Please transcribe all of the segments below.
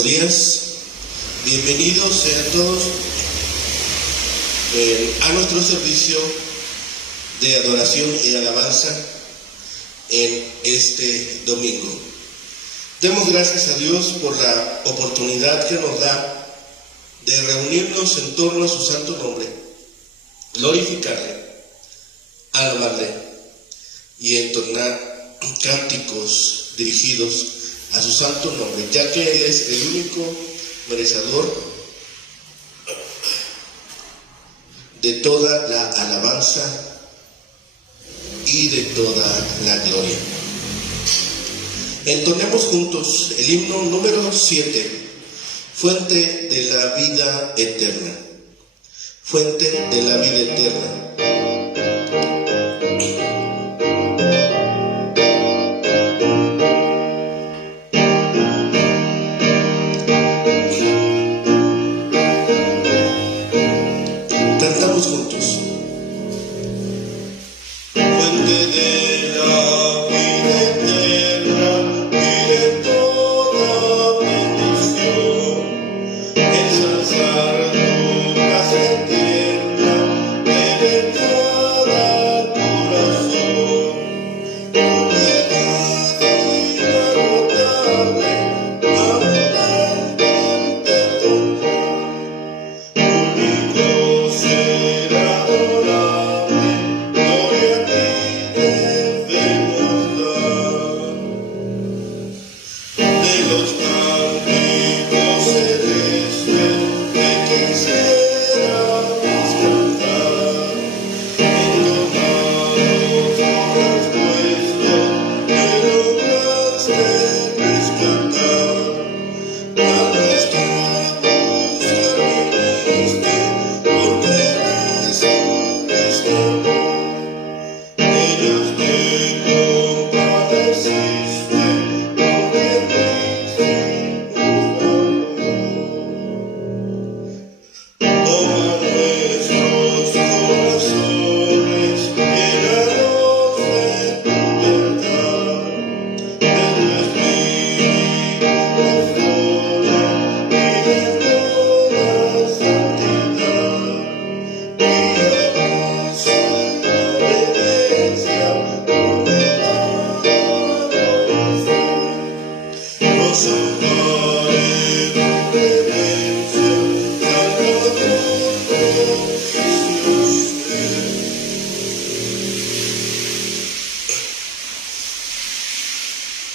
Buenos días, bienvenidos sean todos a nuestro servicio de adoración y alabanza en este domingo. Demos gracias a Dios por la oportunidad que nos da de reunirnos en torno a su santo nombre, glorificarle, alabarle y entonar cánticos dirigidos a su santo nombre, ya que Él es el único merecedor de toda la alabanza y de toda la gloria. Entonemos juntos el himno número 7, Fuente de la vida eterna. Fuente de la vida eterna. Cantamos juntos. Fuente de la vida eterna y de toda bendición, ensalzar tu gracia eterna de cada corazón. Tu piedad inagotable, abundante en perdón. Único ser adorable, gloria a ti debemos dar. De los cánticos celestes de quisiéramos cantar, entonados con respuestos que lograste rescatar. A nuestra angustia viniste, porque eres tu restaurador. Ellas te compadeciste, porque diste toma nuestros corazones, llénalos de tu verdad, de tu espíritu reforma y de toda santidad. Guíanos en obediencia, humildad, adoración. Nos ampare tu clemencia, Salvador Jesús.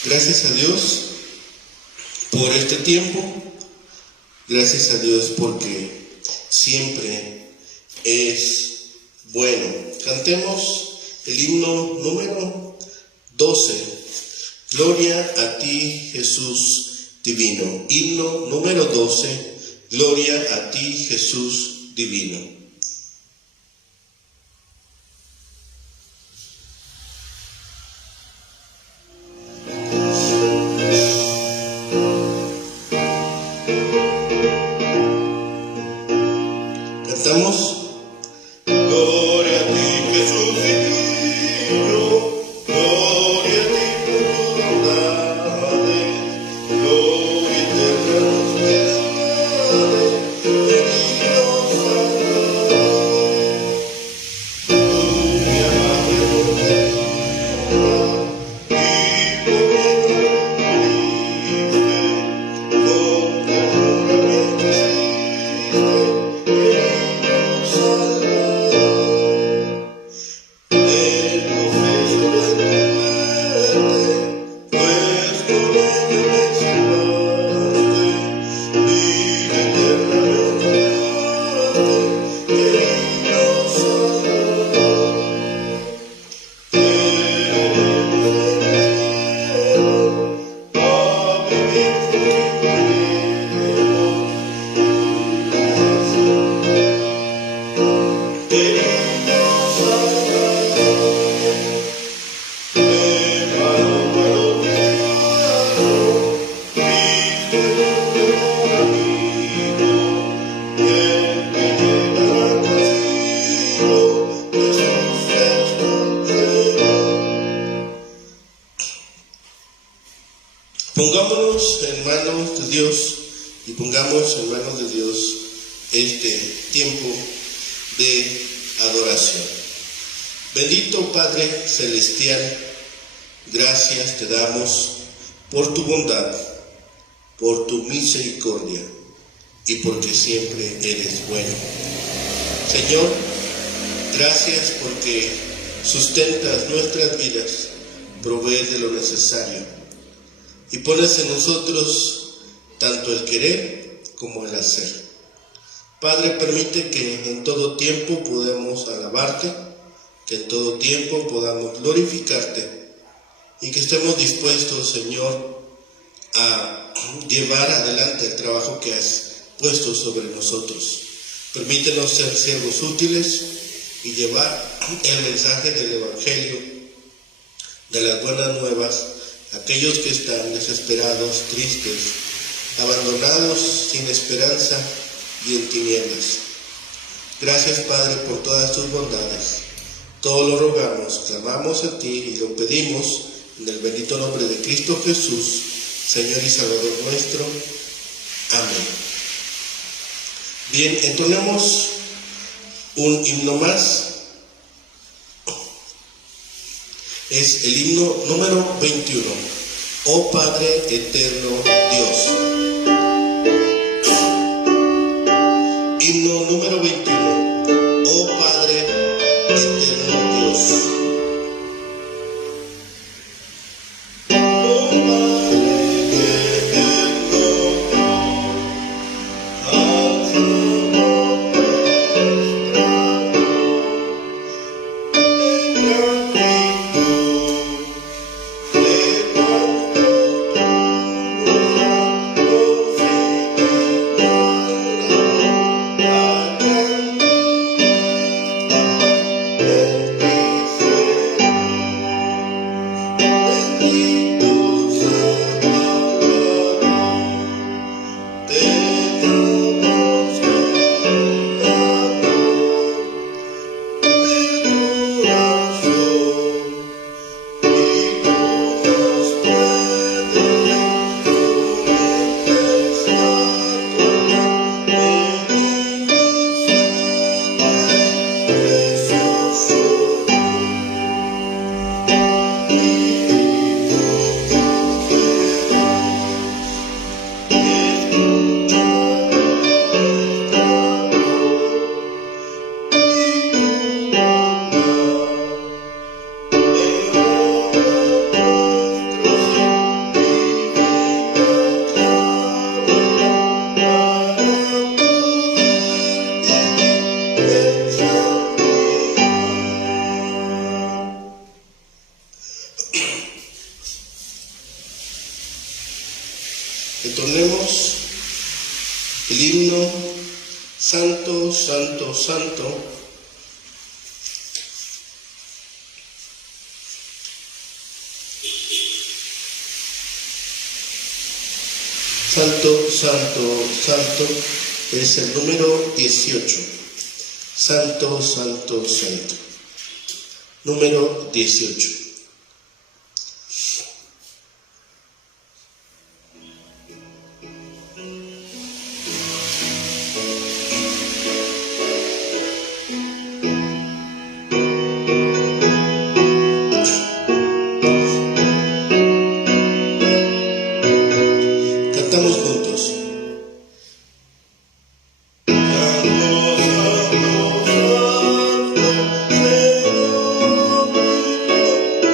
Gracias a Dios por este tiempo, gracias a Dios porque siempre es bueno. Cantemos el himno número 12, Gloria a ti Jesús divino. Himno número 12, Gloria a ti Jesús divino. Cantamos. Gloria a ti Jesús divino, gloria a ti por tus bondades, gloria eterna a tus piedades, divino Salvador. Tú me amaste por ternura y por piedad moriste, con ternura me quisiste, divino Salvador. Te confieso de tu muerte, pues con ella me salvaste, vida eterna me daste, divino Salvador. Queremos en el cielo, a vivir contigo queremos, divino Salvador. Preparo para lo criado, Cristo es nuestro mejor amigo, y el que llegará consigo, Jesús es tu Señor. Pongámonos en manos de Dios y pongamos en manos de Dios este tiempo de adoración. Bendito Padre Celestial, gracias te damos por tu bondad, por tu misericordia y porque siempre eres bueno. Señor, gracias porque sustentas nuestras vidas, provees de lo necesario y pones en nosotros tanto el querer como el hacer. Padre, permite que en todo tiempo podamos alabarte, que en todo tiempo podamos glorificarte y que estemos dispuestos, Señor, a llevar adelante el trabajo que has puesto sobre nosotros. Permítenos ser siervos útiles y llevar el mensaje del Evangelio, de las buenas nuevas, a aquellos que están desesperados, tristes, abandonados, sin esperanza y en tinieblas. Gracias, Padre, por todas tus bondades. Todo lo rogamos, clamamos a ti y lo pedimos en el bendito nombre de Cristo Jesús, Señor y Salvador nuestro. Amén. Bien, entonemos un himno más. Es el himno número 21. Oh Padre eterno Dios. Himno número 21. Oh Padre eterno Dios. Entonemos el himno Santo, Santo, Santo. Santo, Santo, Santo es el número 18. Santo, Santo, Santo. Número 18. Cantamos juntos. Santo, Santo, Santo,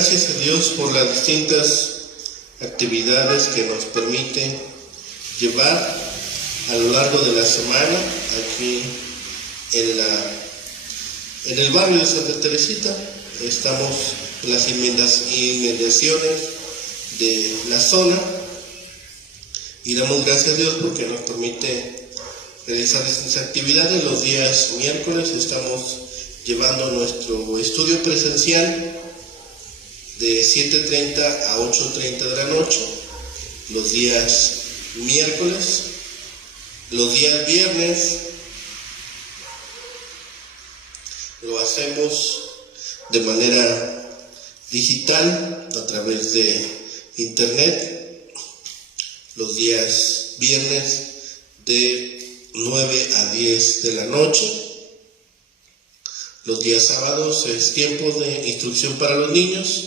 gracias a Dios por las distintas actividades que nos permite llevar a lo largo de la semana aquí en el barrio de Santa Teresita. Estamos en las inmediaciones de la zona y damos gracias a Dios porque nos permite realizar estas actividades. Los días miércoles estamos llevando nuestro estudio presencial de 7:30 a 8:30 de la noche, los días miércoles. Los días viernes lo hacemos de manera digital a través de internet. Los días viernes de 9 a 10 de la noche. Los días sábados es tiempo de instrucción para los niños.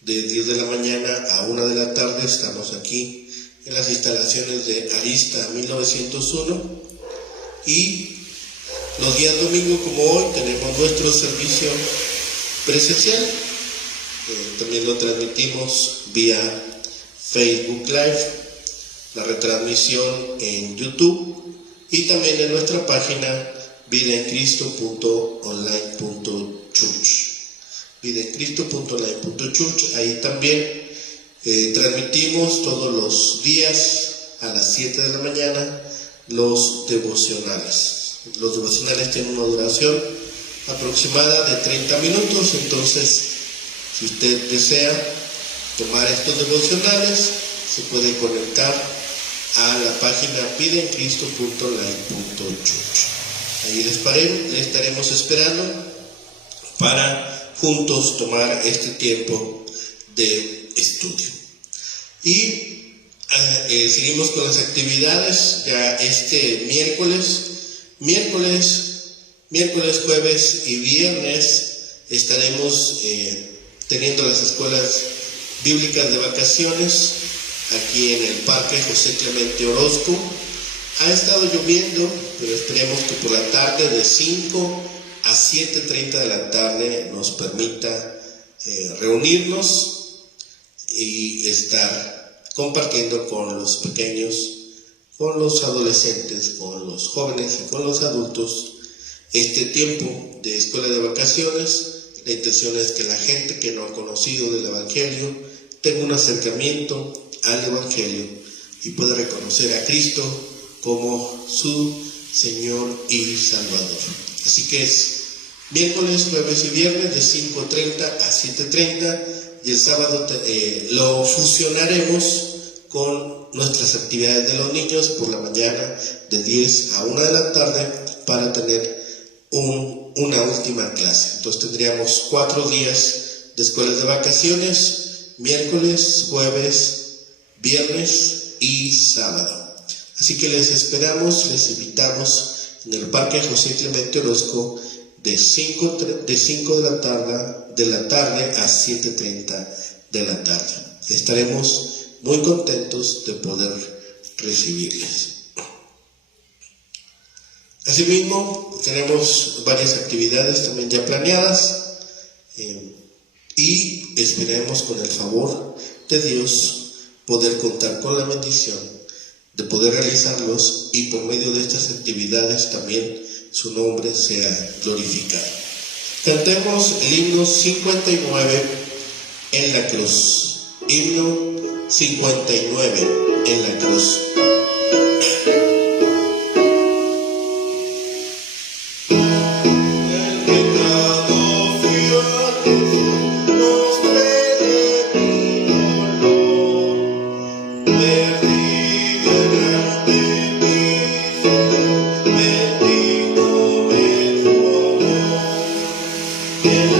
De 10 de la mañana a 1 de la tarde estamos aquí en las instalaciones de Arista 1901, y los días domingo como hoy tenemos nuestro servicio presencial. También lo transmitimos vía Facebook Live, la retransmisión en YouTube y también en nuestra página vidaencristo.online.church. vidaencristo.online.church. Ahí también transmitimos todos los días a las 7 de la mañana los devocionales. Los devocionales tienen una duración aproximada de 30 minutos, entonces si usted desea tomar estos devocionales, se puede conectar a la página vidaencristo.online.church. Ahí le estaremos esperando para juntos tomar este tiempo de estudio. Y seguimos con las actividades. Ya este miércoles, jueves y viernes estaremos teniendo las escuelas bíblicas de vacaciones aquí en el Parque José Clemente Orozco. Ha estado lloviendo, pero esperemos que por la tarde de 5 a 7:30 de la tarde nos permita reunirnos y estar compartiendo con los pequeños, con los adolescentes, con los jóvenes y con los adultos este tiempo de escuela de vacaciones. La intención es que la gente que no ha conocido del Evangelio tenga un acercamiento al Evangelio y pueda reconocer a Cristo como su Señor y Salvador. Así que es miércoles, jueves y viernes de 5:30 a 7:30, y el sábado lo fusionaremos con nuestras actividades de los niños por la mañana de 10 a 1 de la tarde para tener una última clase. Entonces tendríamos 4 días de escuelas de vacaciones: miércoles, jueves, viernes y sábado. Así que les esperamos, les invitamos en el Parque José Clemente Orozco de 5 de la tarde a 7:30 de la tarde. Estaremos muy contentos de poder recibirles. Asimismo, tenemos varias actividades también ya planeadas y esperemos con el favor de Dios poder contar con la bendición de poder realizarlos, y por medio de estas actividades también su nombre sea glorificado. Cantemos el himno 59 en la cruz. Himno 59 en la cruz. Yeah.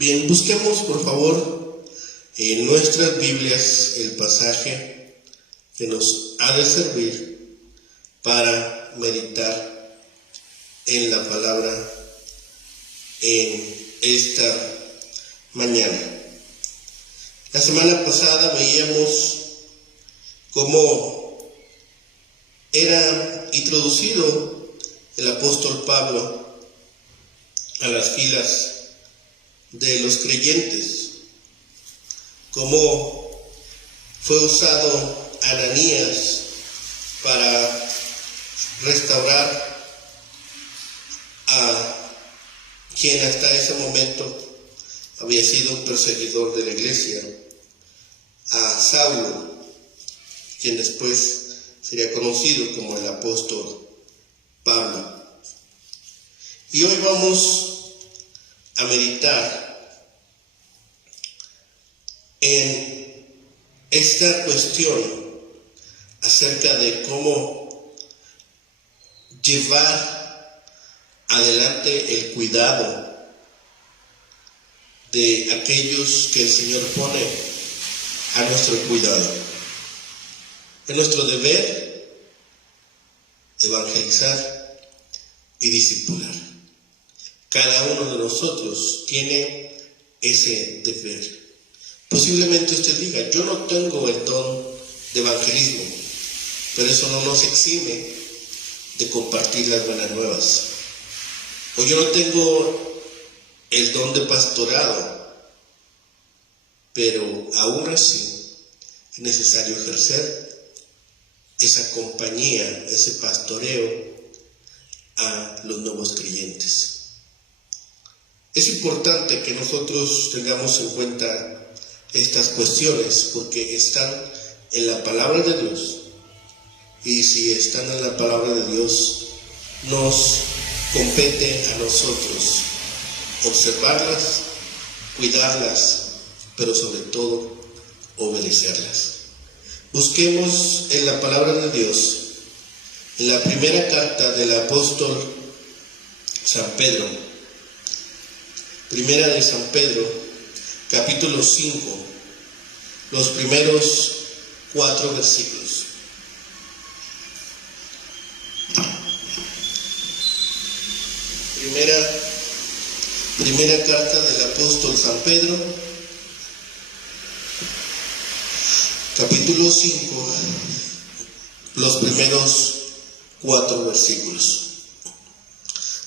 Bien, busquemos por favor en nuestras Biblias el pasaje que nos ha de servir para meditar en la palabra en esta mañana. La semana pasada veíamos cómo era introducido el apóstol Pablo a las filas de los creyentes, cómo fue usado Ananías para restaurar a quien hasta ese momento había sido un perseguidor de la iglesia, a Saulo, quien después sería conocido como el apóstol Pablo. Y hoy vamos a meditar en esta cuestión acerca de cómo llevar adelante el cuidado de aquellos que el Señor pone a nuestro cuidado. Es nuestro deber evangelizar y discipular. Cada uno de nosotros tiene ese deber. Posiblemente usted diga, yo no tengo el don de evangelismo, pero eso no nos exime de compartir las buenas nuevas. O yo no tengo el don de pastorado, pero aún así es necesario ejercer esa compañía, ese pastoreo a los nuevos creyentes. Es importante que nosotros tengamos en cuenta estas cuestiones porque están en la palabra de Dios, y si están en la palabra de Dios nos compete a nosotros observarlas, cuidarlas, pero sobre todo obedecerlas. Busquemos en la palabra de Dios, en la primera carta del apóstol San Pedro, primera de San Pedro, capítulo 5, los primeros 4 versículos. Primera carta del apóstol San Pedro, capítulo 5, los primeros 4 versículos.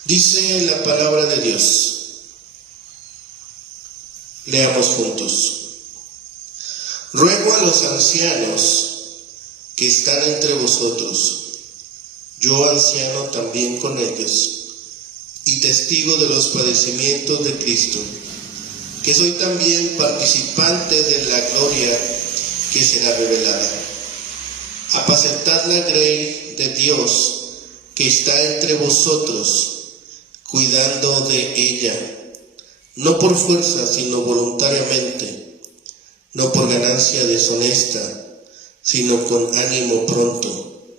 Dice la palabra de Dios. Leamos juntos. Ruego a los ancianos que están entre vosotros, yo anciano también con ellos, y testigo de los padecimientos de Cristo, que soy también participante de la gloria que será revelada. Apacentad la grey de Dios que está entre vosotros, cuidando de ella, no por fuerza, sino voluntariamente, no por ganancia deshonesta, sino con ánimo pronto,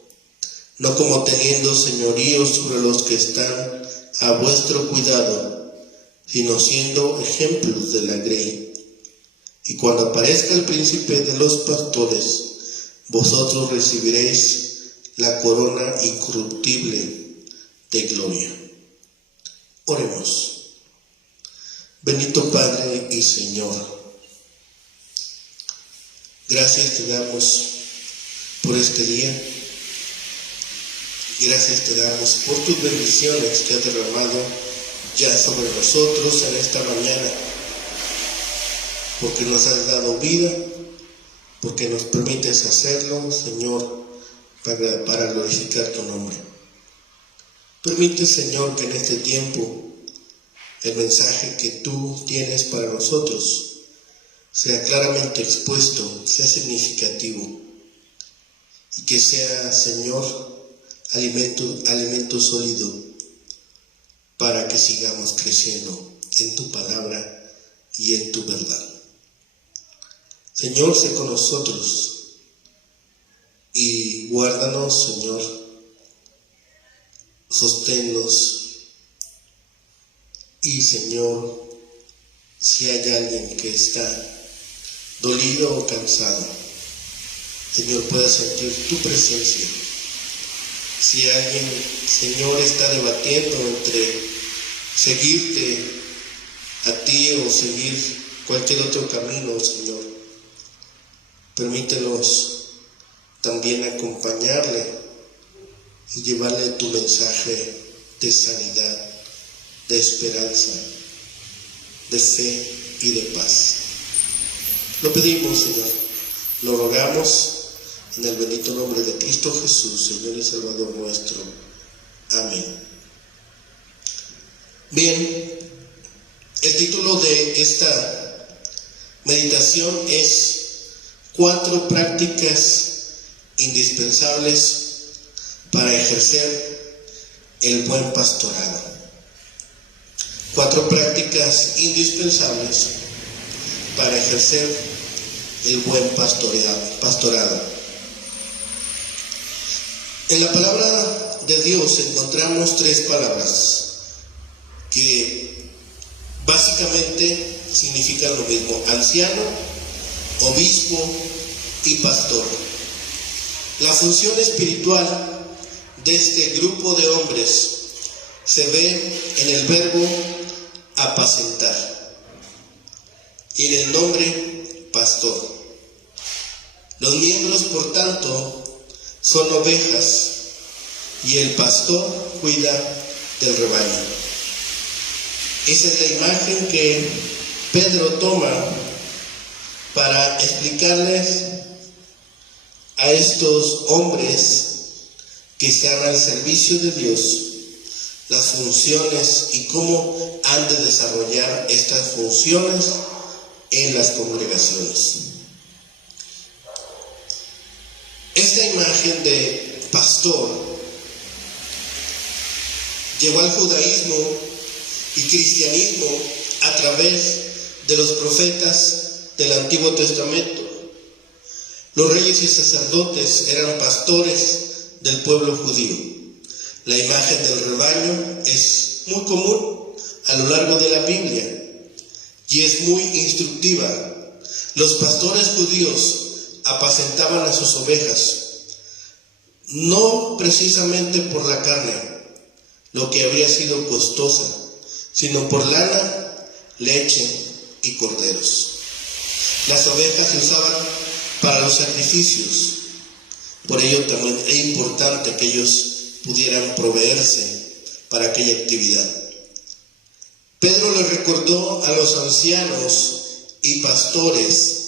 no como teniendo señorío sobre los que están a vuestro cuidado, sino siendo ejemplos de la grey. Y cuando aparezca el príncipe de los pastores, vosotros recibiréis la corona incorruptible de gloria. Oremos. Bendito Padre y Señor, gracias te damos por este día. Gracias te damos por tus bendiciones que has derramado ya sobre nosotros en esta mañana, porque nos has dado vida, porque nos permites hacerlo, Señor, para glorificar tu nombre. Permite, Señor, que en este tiempo el mensaje que tú tienes para nosotros sea claramente expuesto, sea significativo, y que sea, Señor, alimento sólido para que sigamos creciendo en tu palabra y en tu verdad. Señor, sé con nosotros y guárdanos, Señor, sosténnos y, Señor, si hay alguien que está dolido o cansado, Señor, pueda sentir tu presencia. Si alguien, Señor, está debatiendo entre seguirte a ti o seguir cualquier otro camino, Señor, permítenos también acompañarle y llevarle tu mensaje de sanidad, de esperanza, de fe y de paz. Lo pedimos, Señor, lo rogamos en el bendito nombre de Cristo Jesús, Señor y Salvador nuestro. Amén. Bien, el título de esta meditación es 4 prácticas indispensables para ejercer el buen pastorado. 4 prácticas indispensables para ejercer el buen pastorado. En la palabra de Dios encontramos 3 palabras que básicamente significan lo mismo: anciano, obispo y pastor. La función espiritual de este grupo de hombres se ve en el verbo apacentar y en el nombre pastor. Los miembros, por tanto, son ovejas y el pastor cuida del rebaño. Esa es la imagen que Pedro toma para explicarles a estos hombres que están al servicio de Dios las funciones y cómo han de desarrollar estas funciones en las congregaciones. Esta imagen de pastor llegó al judaísmo y cristianismo a través de los profetas del Antiguo Testamento. Los reyes y sacerdotes eran pastores del pueblo judío. La imagen del rebaño es muy común a lo largo de la Biblia y es muy instructiva. Los pastores judíos apacentaban a sus ovejas, no precisamente por la carne, lo que habría sido costosa, sino por lana, leche y corderos. Las ovejas se usaban para los sacrificios, por ello también es importante que ellos pudieran proveerse para aquella actividad. Pedro le recordó a los ancianos y pastores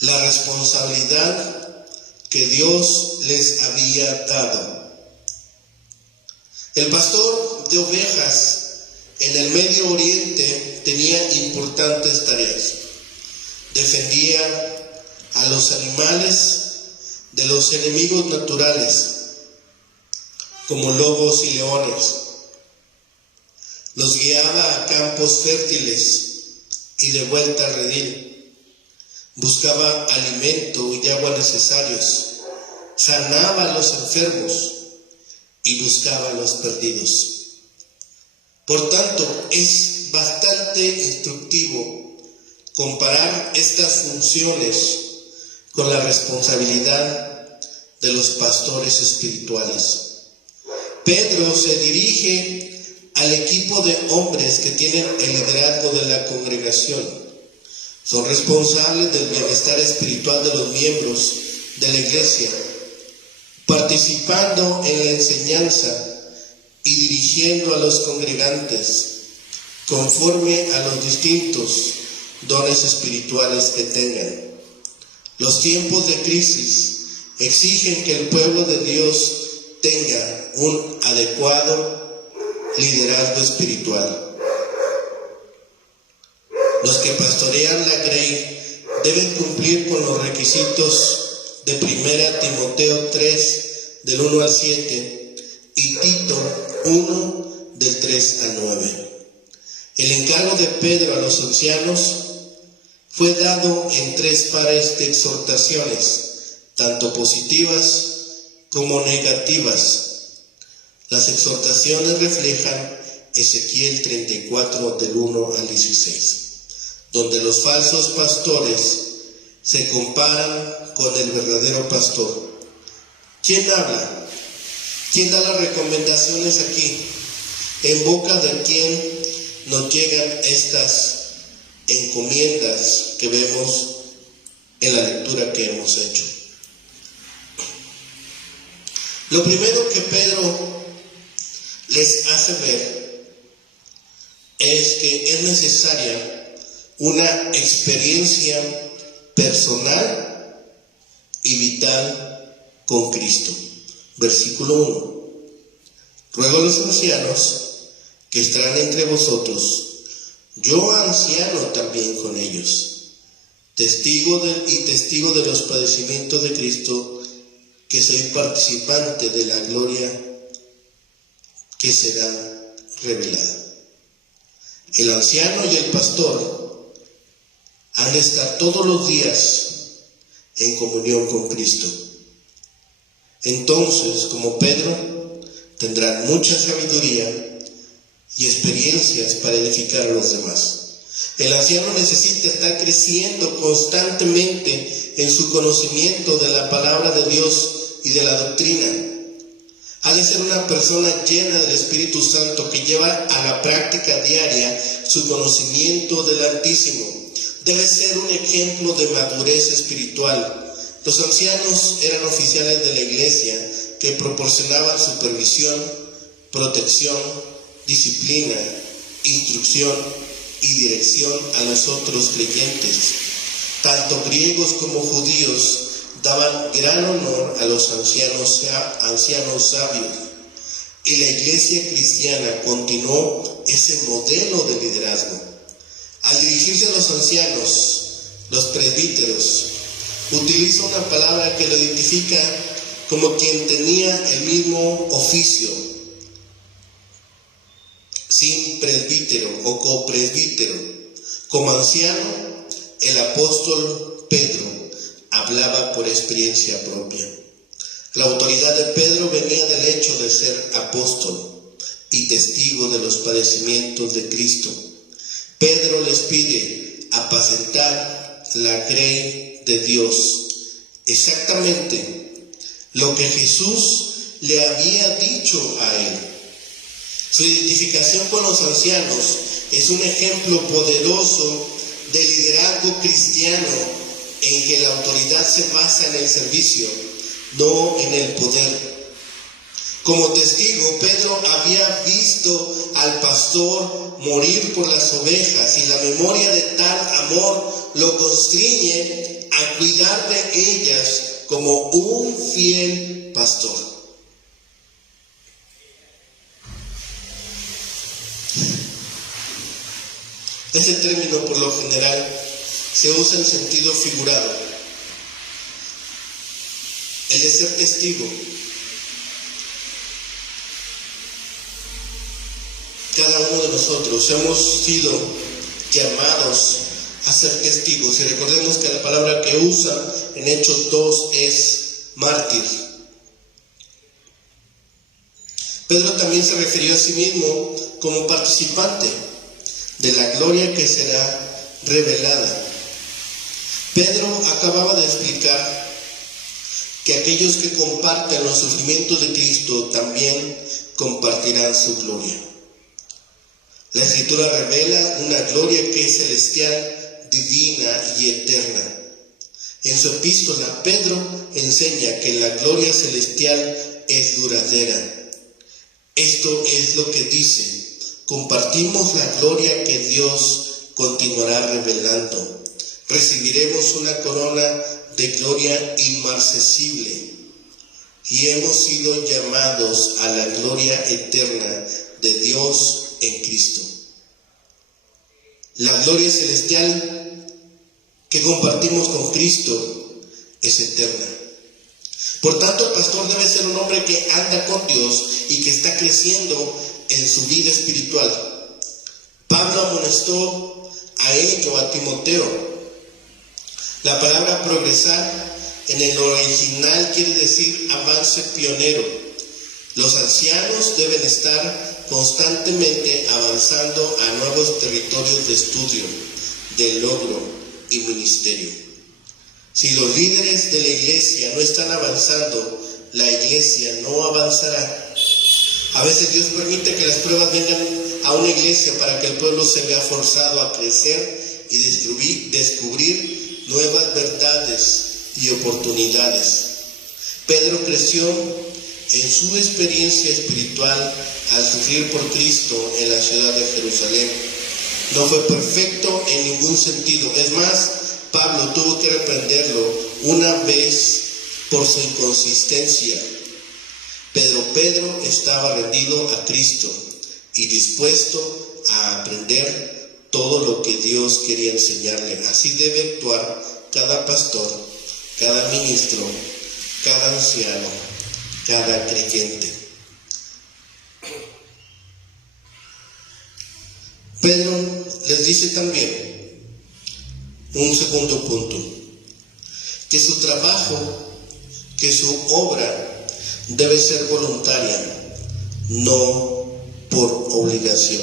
la responsabilidad que Dios les había dado. El pastor de ovejas en el Medio Oriente tenía importantes tareas. Defendía a los animales de los enemigos naturales, como lobos y leones. Los guiaba a campos fértiles y de vuelta al redil. Buscaba alimento y agua necesarios sanaba a los enfermos y buscaba a los perdidos. Por tanto, es bastante instructivo comparar estas funciones con la responsabilidad de los pastores espirituales. Pedro se dirige al equipo de hombres que tienen el liderazgo de la congregación. Son responsables del bienestar espiritual de los miembros de la iglesia, participando en la enseñanza y dirigiendo a los congregantes conforme a los distintos dones espirituales que tengan. Los tiempos de crisis exigen que el pueblo de Dios tenga un adecuado liderazgo espiritual. Los que pastorean la Grey deben cumplir con los requisitos de 1 Timoteo 3, del 1 al 7, y Tito 1, del 3 al 9. El encargo de Pedro a los ancianos fue dado en 3 pares de exhortaciones, tanto positivas como negativas. Las exhortaciones reflejan Ezequiel 34, del 1 al 16, donde los falsos pastores se comparan con el verdadero pastor. ¿Quién habla? ¿Quién da las recomendaciones aquí? ¿En boca de quién nos llegan estas encomiendas que vemos en la lectura que hemos hecho? Lo primero que Pedro les hace ver es que es necesaria una experiencia personal y vital con Cristo. Versículo 1. Ruego a los ancianos que estarán entre vosotros, yo anciano también con ellos, testigo de los padecimientos de Cristo, que soy participante de la gloria que será revelada. El anciano y el pastor han de estar todos los días en comunión con Cristo. Entonces, como Pedro, tendrán mucha sabiduría y experiencias para edificar a los demás. El anciano necesita estar creciendo constantemente en su conocimiento de la palabra de Dios y de la doctrina. Ha de ser una persona llena del Espíritu Santo que lleva a la práctica diaria su conocimiento del Altísimo. Debe ser un ejemplo de madurez espiritual. Los ancianos eran oficiales de la iglesia que proporcionaban supervisión, protección, disciplina, instrucción y dirección a los otros creyentes. Tanto griegos como judíos daban gran honor a los ancianos sabios, y la iglesia cristiana continuó ese modelo de liderazgo. Al dirigirse a los ancianos, los presbíteros, utiliza una palabra que lo identifica como quien tenía el mismo oficio, sin presbítero o copresbítero. Como anciano, el apóstol Pedro hablaba por experiencia propia. La autoridad de Pedro venía del hecho de ser apóstol y testigo de los padecimientos de Cristo. Pedro les pide apacentar la grey de Dios, exactamente lo que Jesús le había dicho a él. Su identificación con los ancianos es un ejemplo poderoso de liderazgo cristiano, en que la autoridad se basa en el servicio, no en el poder. Como testigo, Pedro había visto al pastor morir por las ovejas, y la memoria de tal amor lo constriñe a cuidar de ellas como un fiel pastor. Este término, por lo general, se usa en sentido figurado, el de ser testigo. Cada uno de nosotros hemos sido llamados a ser testigos, y recordemos que la palabra que usa en Hechos 2 es mártir. Pedro también se refirió a sí mismo como participante de la gloria que será revelada. Pedro acababa de explicar que aquellos que comparten los sufrimientos de Cristo también compartirán su gloria. La Escritura revela una gloria que es celestial, divina y eterna. En su epístola, Pedro enseña que la gloria celestial es duradera. Esto es lo que dice: compartimos la gloria que Dios continuará revelando. Recibiremos una corona de gloria inmarcesible y hemos sido llamados a la gloria eterna de Dios en Cristo. La gloria celestial que compartimos con Cristo es eterna. Por tanto, el pastor debe ser un hombre que anda con Dios y que está creciendo en su vida espiritual. Pablo amonestó a ello a Timoteo. La palabra progresar en el original quiere decir avance pionero. Los ancianos deben estar constantemente avanzando a nuevos territorios de estudio, de logro y ministerio. Si los líderes de la iglesia no están avanzando, la iglesia no avanzará. A veces Dios permite que las pruebas vengan a una iglesia para que el pueblo se vea forzado a crecer y descubrir nuevas verdades y oportunidades. Pedro creció en su experiencia espiritual al sufrir por Cristo en la ciudad de Jerusalén. No fue perfecto en ningún sentido. Es más, Pablo tuvo que reprenderlo una vez por su inconsistencia. Pero Pedro estaba rendido a Cristo y dispuesto a aprender todo lo que Dios quería enseñarle. Así debe actuar cada pastor, cada ministro, cada anciano, cada creyente. Pedro les dice también un segundo punto, que su trabajo, que su obra debe ser voluntaria, no por obligación.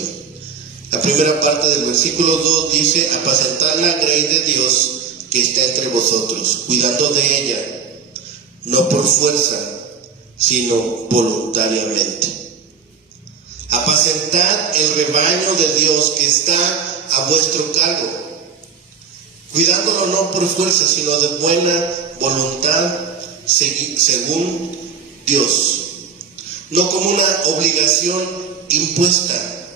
La primera parte del versículo 2 dice: apacentar la grey de Dios que está entre vosotros, cuidando de ella, no por fuerza, sino voluntariamente. Apacentad el rebaño de Dios que está a vuestro cargo, cuidándolo no por fuerza, sino de buena voluntad, según Dios, no como una obligación impuesta,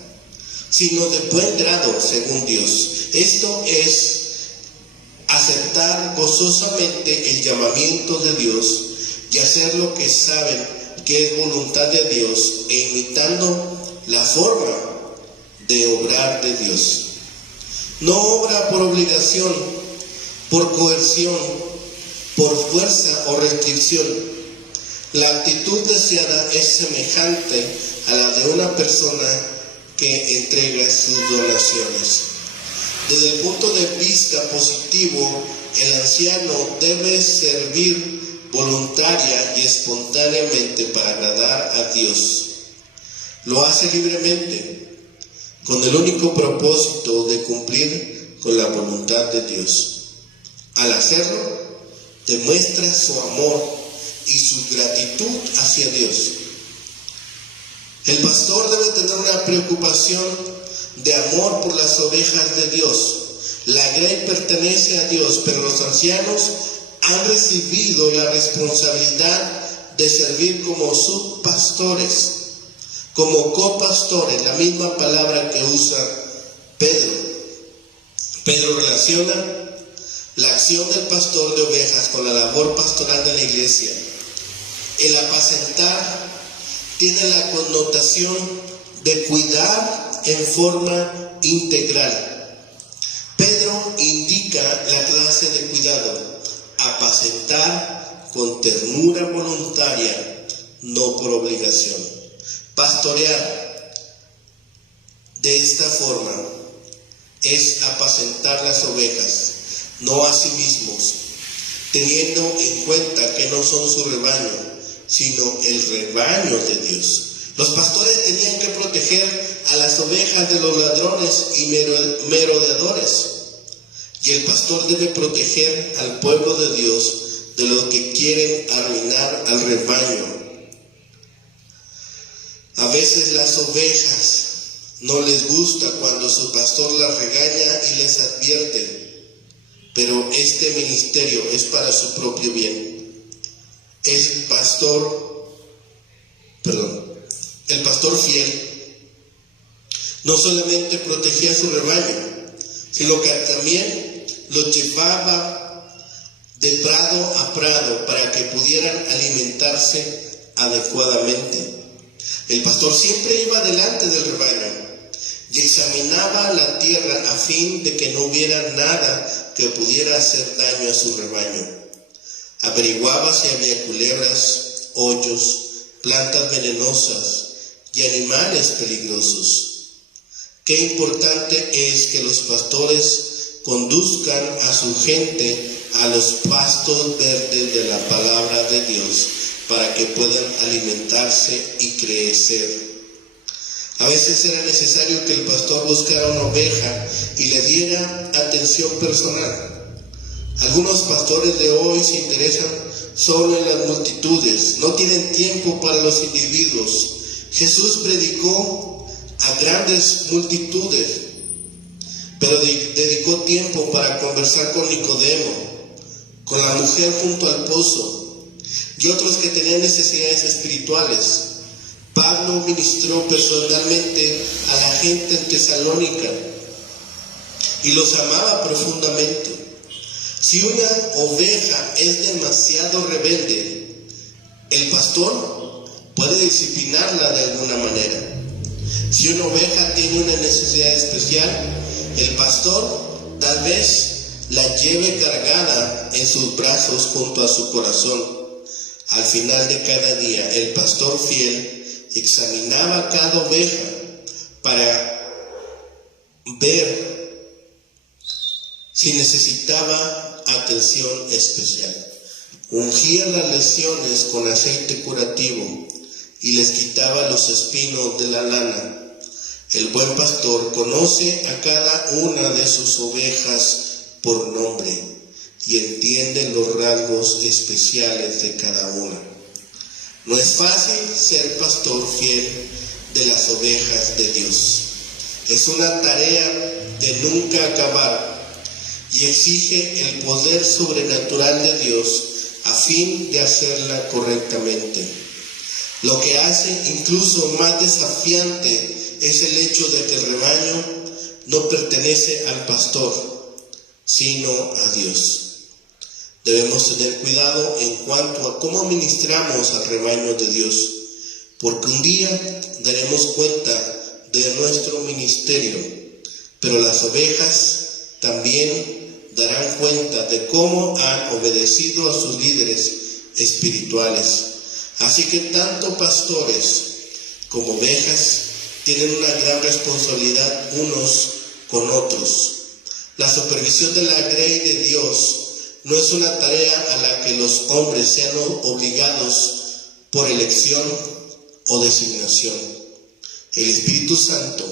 sino de buen grado según Dios. Esto es aceptar gozosamente el llamamiento de Dios y hacer lo que saben que es voluntad de Dios, e imitando la forma de obrar de Dios. No obra por obligación, por coerción, por fuerza o restricción. La actitud deseada es semejante a la de una persona que entrega sus donaciones. Desde el punto de vista positivo, el anciano debe servir voluntaria y espontáneamente para agradar a Dios. Lo hace libremente, con el único propósito de cumplir con la voluntad de Dios. Al hacerlo, demuestra su amor y su gratitud hacia Dios. El pastor debe tener una preocupación de amor por las ovejas de Dios. La grey pertenece a Dios, pero los ancianos han recibido la responsabilidad de servir como subpastores, como copastores, la misma palabra que usa Pedro. Pedro relaciona la acción del pastor de ovejas con la labor pastoral de la iglesia. El apacentar tiene la connotación de cuidar en forma integral. Pedro indica la clase de cuidado: apacentar con ternura voluntaria, no por obligación. Pastorear de esta forma es apacentar las ovejas, no a sí mismos. teniendo en cuenta que no son su rebaño, sino el rebaño de Dios. Los pastores tenían que proteger a las ovejas de los ladrones y merodeadores, y el pastor debe proteger al pueblo de Dios de los que quieren arruinar al rebaño. A veces las ovejas no les gusta cuando su pastor las regaña y les advierte, pero este ministerio es para su propio bien. El pastor fiel no solamente protegía a su rebaño, sino que también los llevaba de prado a prado para que pudieran alimentarse adecuadamente. El pastor siempre iba delante del rebaño y examinaba la tierra a fin de que no hubiera nada que pudiera hacer daño a su rebaño. Averiguaba si había culebras, hoyos, plantas venenosas y animales peligrosos. Qué importante es que los pastores conduzcan a su gente a los pastos verdes de la palabra de Dios para que puedan alimentarse y crecer. A veces era necesario que el pastor buscara una oveja y le diera atención personal. Algunos pastores de hoy se interesan solo en las multitudes, no tienen tiempo para los individuos. Jesús predicó a grandes multitudes, pero dedicó tiempo para conversar con Nicodemo, con la mujer junto al pozo y otros que tenían necesidades espirituales. Pablo ministró personalmente a la gente en Tesalónica y los amaba profundamente. Si una oveja es demasiado rebelde, el pastor puede disciplinarla de alguna manera. Si una oveja tiene una necesidad especial, el pastor tal vez la lleve cargada en sus brazos junto a su corazón. Al final de cada día, el pastor fiel examinaba cada oveja para ver si necesitaba atención especial. Ungía las lesiones con aceite curativo y les quitaba los espinos de la lana. El buen pastor conoce a cada una de sus ovejas por nombre y entiende los rasgos especiales de cada una. No es fácil ser pastor fiel de las ovejas de Dios. Es una tarea de nunca acabar y exige el poder sobrenatural de Dios a fin de hacerla correctamente. Lo que hace incluso más desafiante es el hecho de que el rebaño no pertenece al pastor, sino a Dios. Debemos tener cuidado en cuanto a cómo ministramos al rebaño de Dios, porque un día daremos cuenta de nuestro ministerio, pero las ovejas también darán cuenta de cómo han obedecido a sus líderes espirituales. Así que tanto pastores como ovejas tienen una gran responsabilidad unos con otros. La supervisión de la grey de Dios no es una tarea a la que los hombres sean obligados por elección o designación. El Espíritu Santo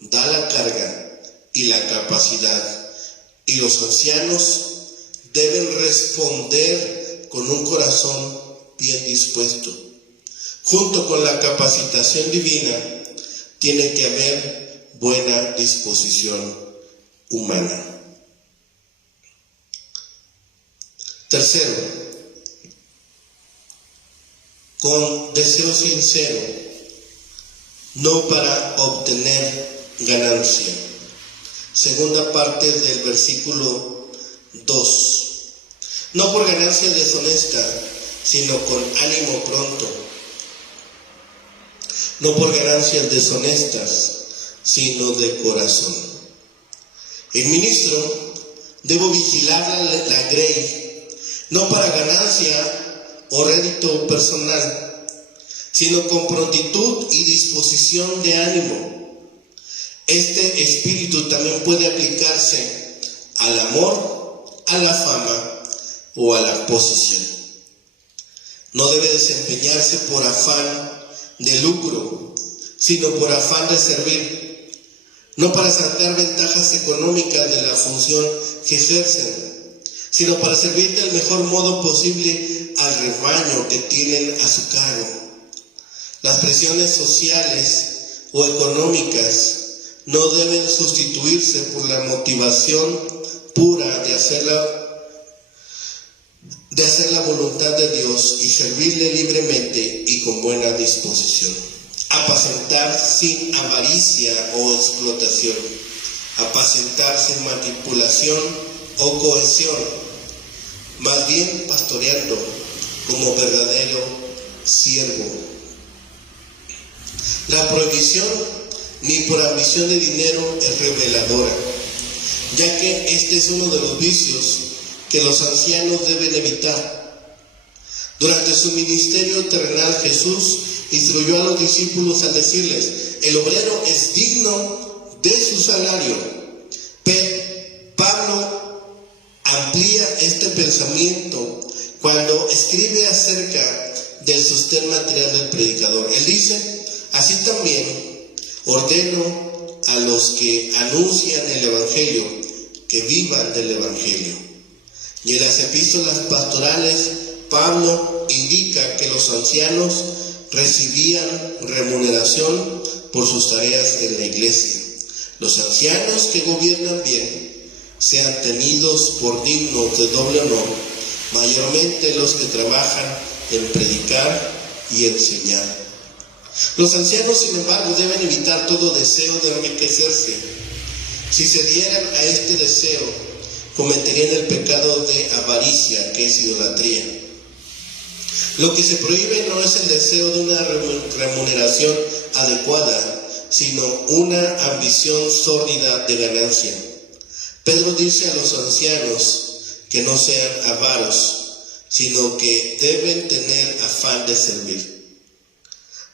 da la carga y la capacidad, y los ancianos deben responder con un corazón bien dispuesto. Junto con la capacitación divina, tiene que haber buena disposición humana. Tercero, con deseo sincero, no para obtener ganancia. Segunda parte del versículo 2. No por ganancia deshonesta, sino con ánimo pronto. No por ganancias deshonestas, sino de corazón. El ministro debe vigilar la grey, no para ganancia o rédito personal, sino con prontitud y disposición de ánimo. Este espíritu también puede aplicarse al amor, a la fama o a la posición. No debe desempeñarse por afán de lucro, sino por afán de servir, no para sacar ventajas económicas de la función que ejercen, sino para servir del mejor modo posible al rebaño que tienen a su cargo. Las presiones sociales o económicas no deben sustituirse por la motivación pura de hacer la voluntad de Dios y servirle libremente y con buena disposición. Apacentar sin avaricia o explotación, apacentar sin manipulación o cohesión, más bien pastoreando como verdadero siervo. La prohibición ni por ambición de dinero es reveladora, ya que este es uno de los vicios que los ancianos deben evitar. Durante su ministerio terrenal, Jesús instruyó a los discípulos al decirles: el obrero es digno de su salario. Pablo amplía este pensamiento cuando escribe acerca del sostén material del predicador. Él dice: así también ordeno a los que anuncian el Evangelio que vivan del Evangelio. Y en las epístolas pastorales, Pablo indica que los ancianos recibían remuneración por sus tareas en la iglesia. Los ancianos que gobiernan bien sean tenidos por dignos de doble honor, mayormente los que trabajan en predicar y enseñar. Los ancianos, sin embargo, deben evitar todo deseo de enriquecerse. Si se dieran a este deseo, cometerían el pecado de avaricia, que es idolatría. Lo que se prohíbe no es el deseo de una remuneración adecuada, sino una ambición sórdida de ganancia. Pedro dice a los ancianos que no sean avaros, sino que deben tener afán de servir.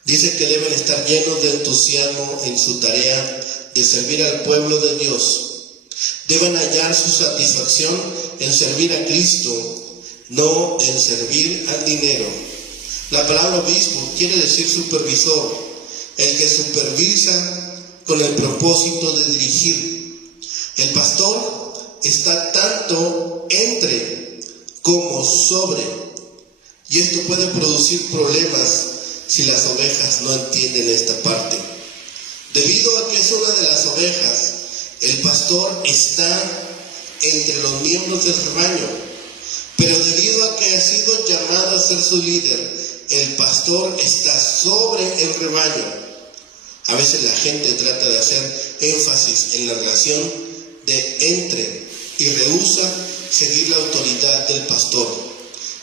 Dice que deben estar llenos de entusiasmo en su tarea de servir al pueblo de Dios. Deben hallar su satisfacción en servir a Cristo, no en servir al dinero. La palabra obispo quiere decir supervisor, el que supervisa con el propósito de dirigir. El pastor está tanto entre como sobre, y esto puede producir problemas si las ovejas no entienden esta parte. Debido a que es una de las ovejas, el pastor está entre los miembros del rebaño, pero debido a que ha sido llamado a ser su líder, el pastor está sobre el rebaño. A veces la gente trata de hacer énfasis en la relación de entre y rehúsa seguir la autoridad del pastor.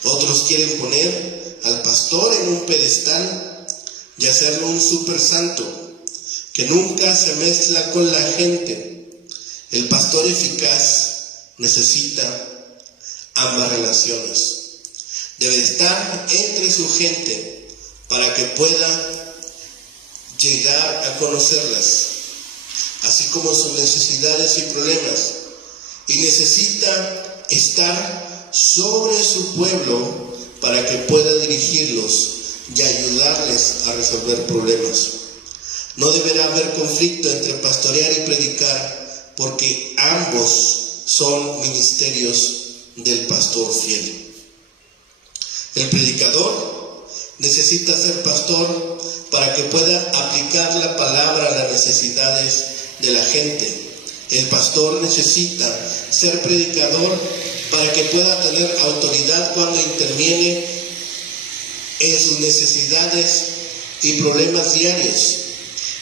Otros quieren poner al pastor en un pedestal y hacerlo un super santo que nunca se mezcla con la gente. El pastor eficaz necesita ambas relaciones. Debe estar entre su gente para que pueda llegar a conocerlas, así como sus necesidades y problemas. Y necesita estar sobre su pueblo para que pueda dirigirlos y ayudarles a resolver problemas. No deberá haber conflicto entre pastorear y predicar, porque ambos son ministerios del pastor fiel. El predicador necesita ser pastor para que pueda aplicar la palabra a las necesidades de la gente. El pastor necesita ser predicador para que pueda tener autoridad cuando interviene en sus necesidades y problemas diarios.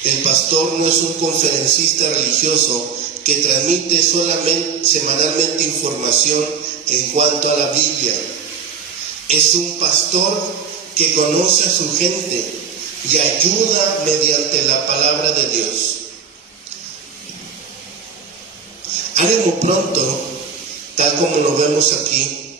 El pastor no es un conferencista religioso que transmite semanalmente información en cuanto a la Biblia. Es un pastor que conoce a su gente y ayuda mediante la palabra de Dios. Ánimo pronto, tal como lo vemos aquí,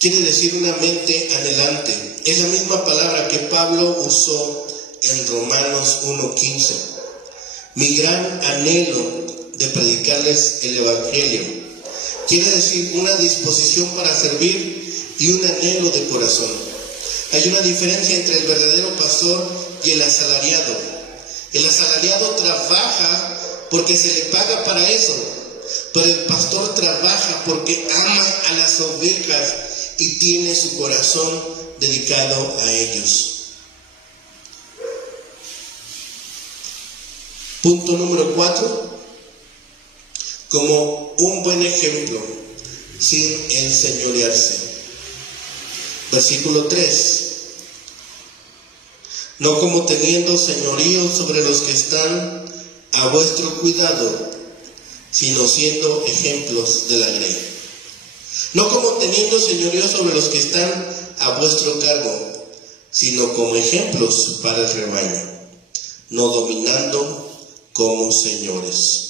quiere decir una mente anhelante. Es la misma palabra que Pablo usó en Romanos 1:15. Mi gran anhelo de predicarles el Evangelio. Quiere decir una disposición para servir y un anhelo de corazón. Hay una diferencia entre el verdadero pastor y el asalariado. El asalariado trabaja porque se le paga para eso, pero el pastor trabaja porque ama a las ovejas y tiene su corazón dedicado a ellos. Punto número 4. Como un buen ejemplo, sin enseñorearse. Versículo 3. No como teniendo señorío sobre los que están a vuestro cuidado, sino siendo ejemplos de la grey. No como teniendo señorío sobre los que están a vuestro cargo, sino como ejemplos para el rebaño, no dominando como señores,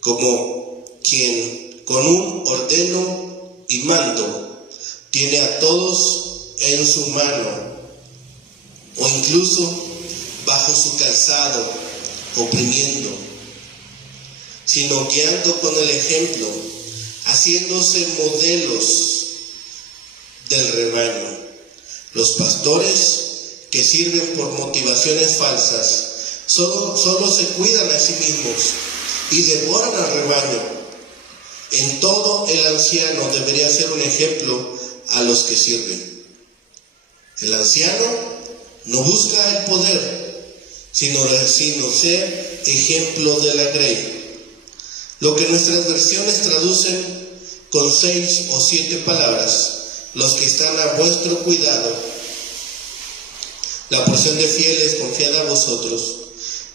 como quien con un ordeno y mando tiene a todos en su mano, o incluso bajo su calzado, oprimiendo, sino guiando con el ejemplo, haciéndose modelos del rebaño. Los pastores que sirven por motivaciones falsas solo se cuidan a sí mismos y devoran al rebaño. En todo, el anciano debería ser un ejemplo a los que sirven. El anciano no busca el poder, sino ser ejemplo de la grey. Lo que nuestras versiones traducen con 6 o 7 palabras: los que están a vuestro cuidado. La porción de fieles confiada a vosotros.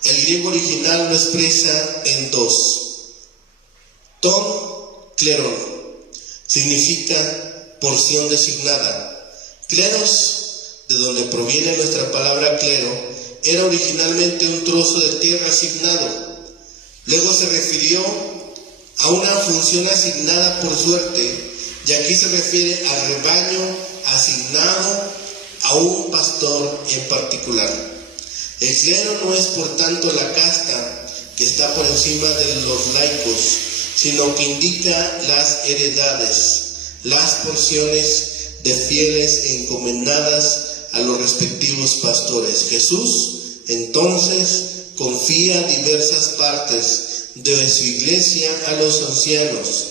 El griego original lo expresa en 2. Ton clerón significa porción designada. Cleros, de donde proviene nuestra palabra clero, era originalmente un trozo de tierra asignado. Luego se refirió a una función asignada por suerte, y aquí se refiere al rebaño asignado a un pastor en particular. El clero no es por tanto la casta que está por encima de los laicos, sino que indica las heredades, las porciones de fieles encomendadas a los respectivos pastores. Jesús entonces confía diversas partes de su iglesia a los ancianos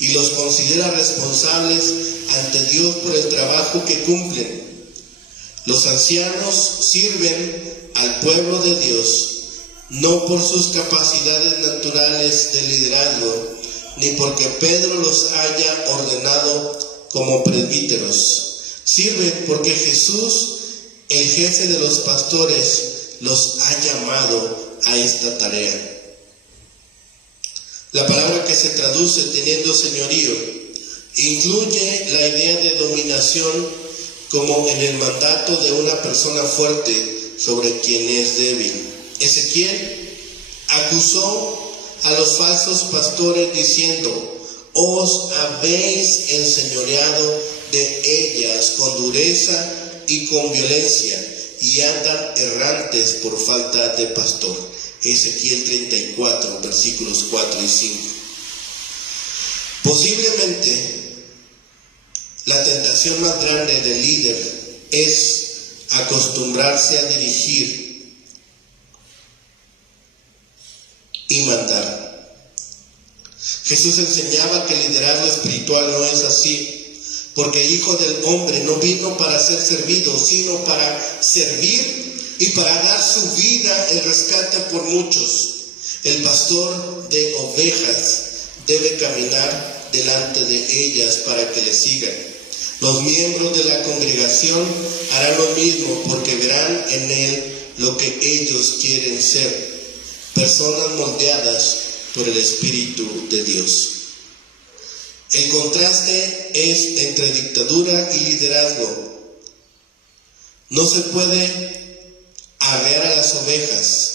y los considera responsables ante Dios por el trabajo que cumplen. Los ancianos sirven al pueblo de Dios no por sus capacidades naturales de liderazgo, ni porque Pedro los haya ordenado como presbíteros. Sirven porque Jesús, el jefe de los pastores, los ha llamado a esta tarea. La palabra que se traduce teniendo señorío incluye la idea de dominación, como en el mandato de una persona fuerte sobre quien es débil. Ezequiel acusó a los falsos pastores diciendo: os habéis enseñoreado de ellas con dureza y con violencia, y andan errantes por falta de pastor. Ezequiel 34, versículos 4 y 5. Posiblemente la tentación más grande del líder es acostumbrarse a dirigir y mandar. Jesús enseñaba que el liderazgo espiritual no es así, porque el Hijo del Hombre no vino para ser servido, sino para servir y para dar su vida en rescate por muchos. El pastor de ovejas debe caminar delante de ellas para que le sigan. Los miembros de la congregación harán lo mismo porque verán en él lo que ellos quieren ser, personas moldeadas por el Espíritu de Dios. El contraste es entre dictadura y liderazgo. No se puede arrear a las ovejas,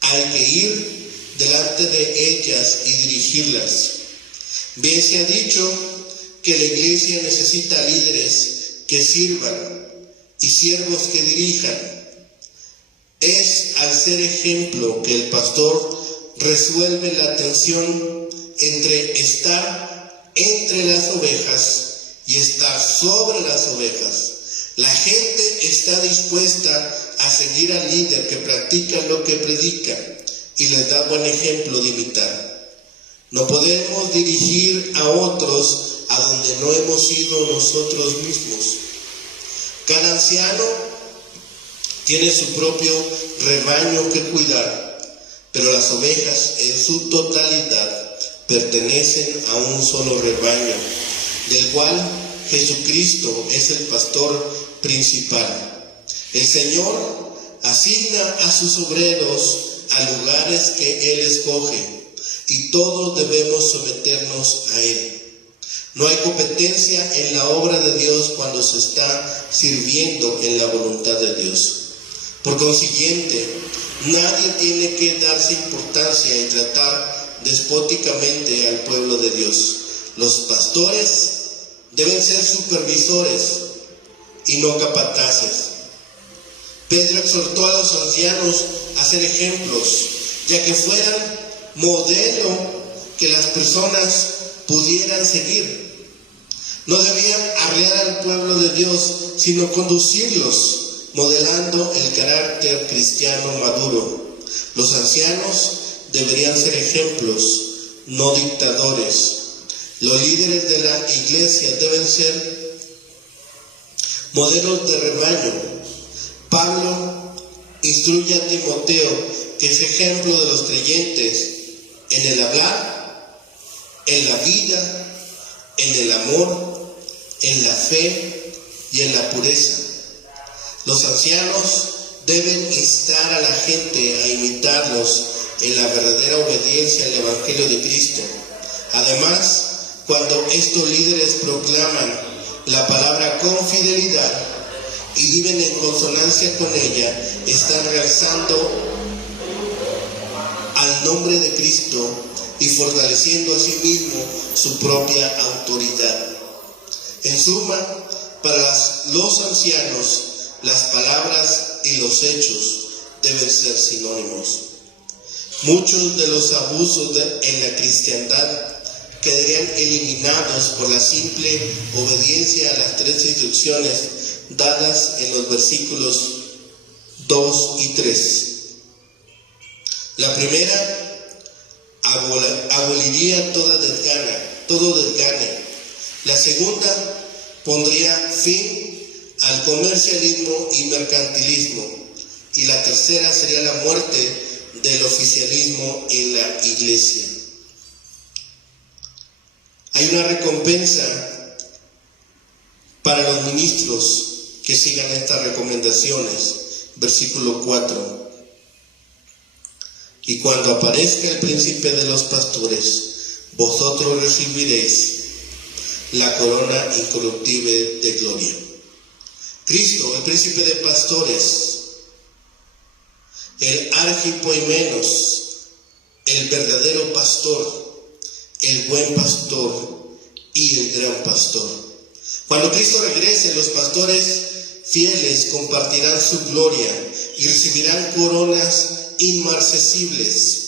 hay que ir delante de ellas y dirigirlas. Bien se ha dicho que la iglesia necesita líderes que sirvan y siervos que dirijan. Es al ser ejemplo que el pastor resuelve la tensión entre estar entre las ovejas y estar sobre las ovejas. La gente está dispuesta a seguir al líder que practica lo que predica y les da buen ejemplo de imitar. No podemos dirigir a otros a donde no hemos ido nosotros mismos. Cada anciano tiene su propio rebaño que cuidar, pero las ovejas en su totalidad pertenecen a un solo rebaño, del cual Jesucristo es el pastor principal. El Señor asigna a sus obreros a lugares que Él escoge y todos debemos someternos a Él. No hay competencia en la obra de Dios cuando se está sirviendo en la voluntad de Dios. Por consiguiente, nadie tiene que darse importancia y tratar despóticamente al pueblo de Dios. Los pastores deben ser supervisores y no capataces. Pedro exhortó a los ancianos a ser ejemplos, ya que fueran modelo que las personas pudieran seguir. No debían arrear al pueblo de Dios, sino conducirlos, modelando el carácter cristiano maduro. Los ancianos deberían ser ejemplos, no dictadores. Los líderes de la iglesia deben ser modelos de rebaño. Pablo instruye a Timoteo, que es ejemplo de los creyentes, en el hablar, en la vida, en el amor, en la fe y en la pureza. Los ancianos deben instar a la gente a imitarlos en la verdadera obediencia al Evangelio de Cristo. Además, cuando estos líderes proclaman la palabra con fidelidad y viven en consonancia con ella, están realzando al nombre de Cristo y fortaleciendo a sí mismo su propia autoridad. En suma, para los ancianos, las palabras y los hechos deben ser sinónimos. Muchos de los abusos en la cristiandad quedarían eliminados por la simple obediencia a las 3 instrucciones dadas en los versículos 2 y 3. La primera aboliría todo desgane. La segunda pondría fin al comercialismo y mercantilismo. Y la tercera sería la muerte del oficialismo en la iglesia. Hay una recompensa para los ministros que sigan estas recomendaciones. Versículo 4. Y cuando aparezca el príncipe de los pastores, vosotros recibiréis la corona incorruptible de gloria. Cristo, el príncipe de pastores, el archipoimenos, el verdadero pastor, el buen pastor y el gran pastor. Cuando Cristo regrese, los pastores fieles compartirán su gloria y recibirán coronas inmarcesibles.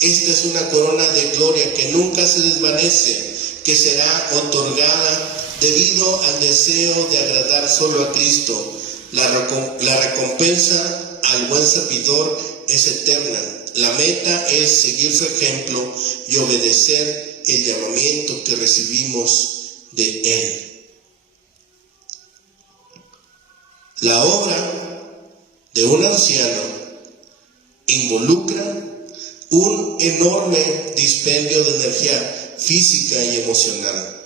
Esta es una corona de gloria que nunca se desvanece, que será otorgada debido al deseo de agradar solo a Cristo. La recompensa al buen servidor es eterna. La meta es seguir su ejemplo y obedecer el llamamiento que recibimos de Él. La obra de un anciano involucra un enorme dispendio de energía física y emocional.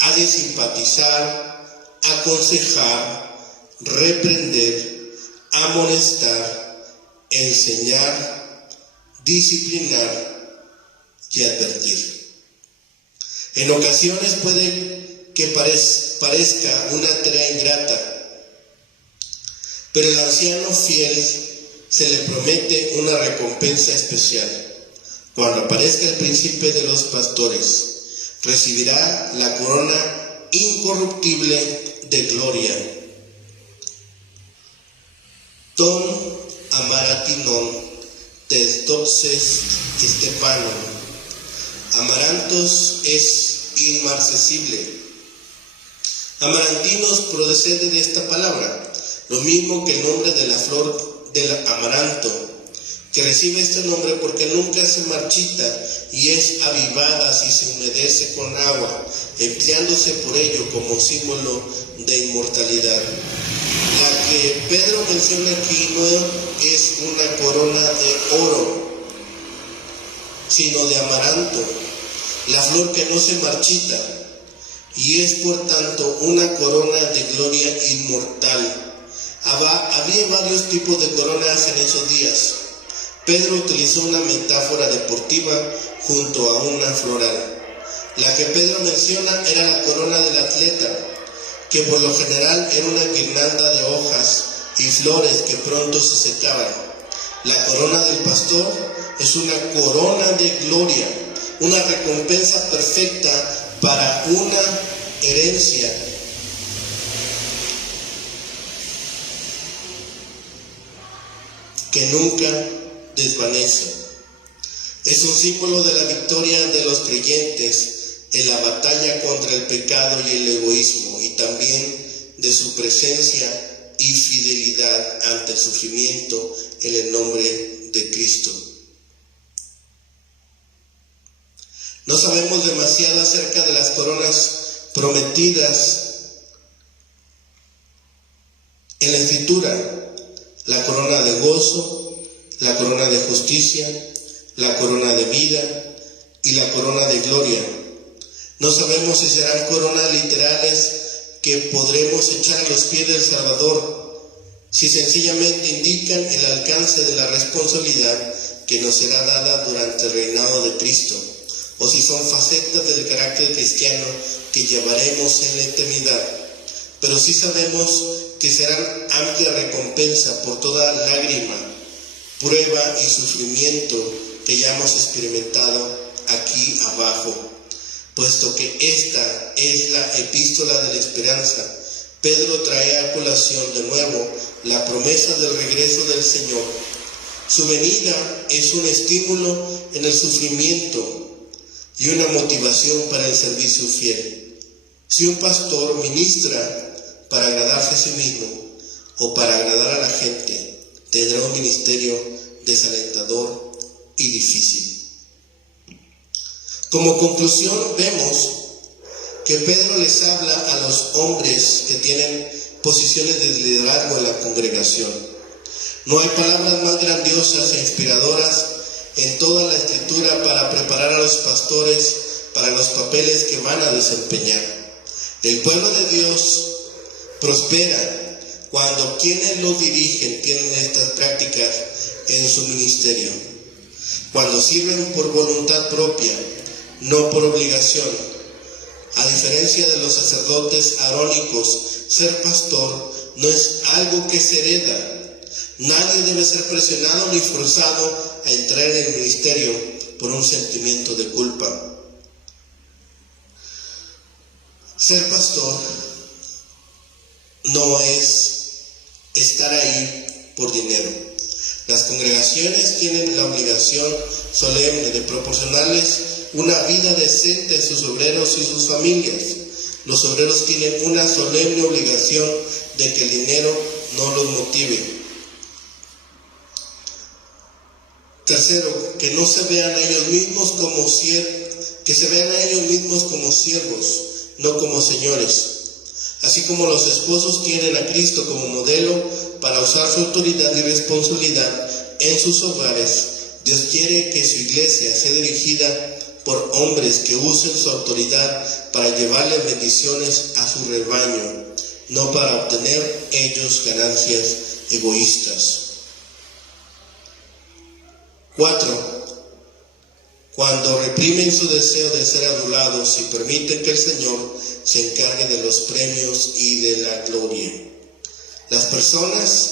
Ha de simpatizar, aconsejar, reprender, amonestar, enseñar, disciplinar y advertir. En ocasiones puede que parezca una tarea ingrata, pero al anciano fiel se le promete una recompensa especial. Cuando aparezca el príncipe de los pastores, recibirá la corona incorruptible de gloria. Ton amaratinon Testoxes Estepano. Amarantos es inmarcesible. Amarantinos procede de esta palabra, lo mismo que el nombre de la flor del amaranto, que recibe este nombre porque nunca se marchita y es avivada si se humedece con agua, empleándose por ello como símbolo de inmortalidad. La que Pedro menciona aquí no es una corona de oro, sino de amaranto, la flor que no se marchita, y es por tanto una corona de gloria inmortal. Había varios tipos de coronas en esos días. Pedro utilizó una metáfora deportiva junto a una floral. La que Pedro menciona era la corona del atleta, que por lo general era una guirnalda de hojas y flores que pronto se secaban. La corona del pastor es una corona de gloria, una recompensa perfecta para una herencia que nunca desvanece. Es un símbolo de la victoria de los creyentes en la batalla contra el pecado y el egoísmo, y también de su presencia y fidelidad ante el sufrimiento en el nombre de Cristo. No sabemos demasiado acerca de las coronas prometidas en la Escritura: la corona de gozo, la corona de justicia, la corona de vida y la corona de gloria. No sabemos si serán coronas literales que podremos echar a los pies del Salvador, si sencillamente indican el alcance de la responsabilidad que nos será dada durante el reinado de Cristo, o si son facetas del carácter cristiano que llevaremos en la eternidad. Pero sí sabemos que serán amplia recompensa por toda lágrima, prueba y sufrimiento que ya hemos experimentado aquí abajo, puesto que esta es la epístola de la esperanza. Pedro trae a colación de nuevo la promesa del regreso del Señor. Su venida es un estímulo en el sufrimiento y una motivación para el servicio fiel. Si un pastor ministra para agradarse a sí mismo o para agradar a la gente, tendrá un ministerio desalentador y difícil. Como conclusión, vemos que Pedro les habla a los hombres que tienen posiciones de liderazgo en la congregación. No hay palabras más grandiosas e inspiradoras en toda la Escritura para preparar a los pastores para los papeles que van a desempeñar. El pueblo de Dios prospera cuando quienes los dirigen tienen estas prácticas en su ministerio, cuando sirven por voluntad propia, no por obligación. A diferencia de los sacerdotes arónicos, ser pastor no es algo que se hereda. Nadie debe ser presionado ni forzado a entrar en el ministerio por un sentimiento de culpa. Ser pastor no es estar ahí por dinero. Las congregaciones tienen la obligación solemne de proporcionarles una vida decente a sus obreros y sus familias. Los obreros tienen una solemne obligación de que el dinero no los motive. Tercero, que no se vean a ellos mismos como siervos, no como señores. Así como los esposos tienen a Cristo como modelo para usar su autoridad y responsabilidad en sus hogares, Dios quiere que su iglesia sea dirigida por hombres que usen su autoridad para llevarle bendiciones a su rebaño, no para obtener ellos ganancias egoístas. 4. Cuando reprimen su deseo de ser adulados y permiten que el Señor se encargue de los premios y de la gloria. Las personas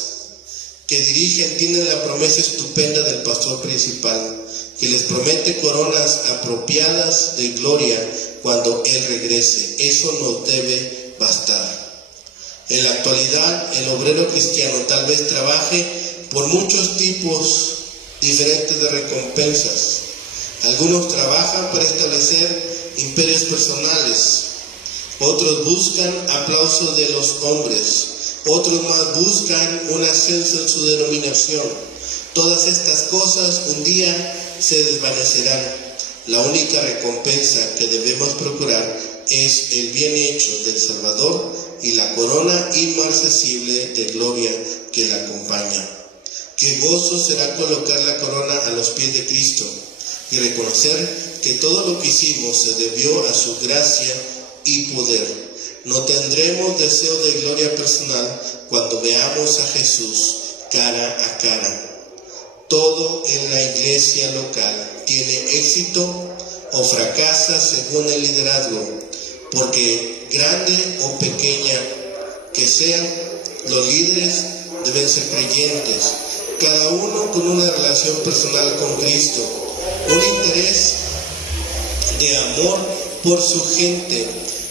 que dirigen tienen la promesa estupenda del pastor principal, que les promete coronas apropiadas de gloria cuando Él regrese. Eso nos debe bastar. En la actualidad, el obrero cristiano tal vez trabaje por muchos tipos diferentes de recompensas. Algunos trabajan para establecer imperios personales, otros buscan aplausos de los hombres, otros más buscan un ascenso en su denominación. Todas estas cosas un día se desvanecerán. La única recompensa que debemos procurar es el bien hecho del Salvador y la corona inmarcesible de gloria que la acompaña. Qué gozo será colocar la corona a los pies de Cristo y reconocer que todo lo que hicimos se debió a su gracia y poder. No tendremos deseo de gloria personal cuando veamos a Jesús cara a cara. Todo en la iglesia local tiene éxito o fracasa según el liderazgo, porque grande o pequeña que sean, los líderes deben ser creyentes, cada uno con una relación personal con Cristo, un interés de amor por su gente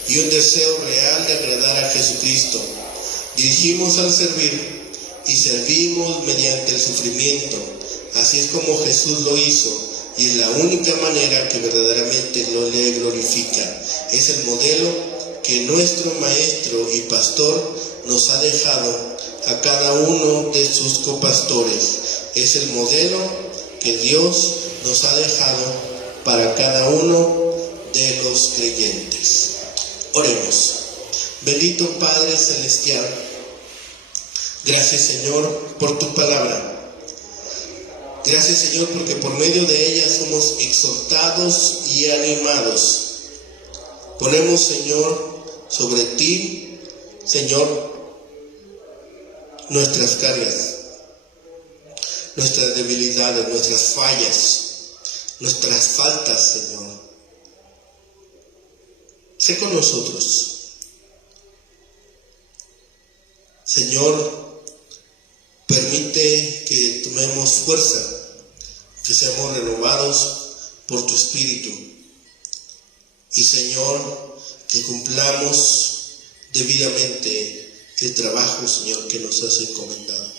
y un deseo real de agradar a Jesucristo. Dirigimos al servir y servimos mediante el sufrimiento. Así es como Jesús lo hizo y es la única manera que verdaderamente lo le glorifica. Es el modelo que nuestro Maestro y Pastor nos ha dejado a cada uno de sus copastores. Es el modelo que Dios nos ha dejado para cada uno de los creyentes. Oremos. Bendito Padre Celestial, gracias Señor por tu palabra. Gracias Señor porque por medio de ella somos exhortados y animados. Ponemos Señor sobre ti, Señor, nuestras cargas, nuestras debilidades, nuestras fallas, nuestras faltas, Señor. Sé con nosotros. Señor, permite que tomemos fuerza, que seamos renovados por tu Espíritu. Y Señor, que cumplamos debidamente el trabajo, Señor, que nos has encomendado.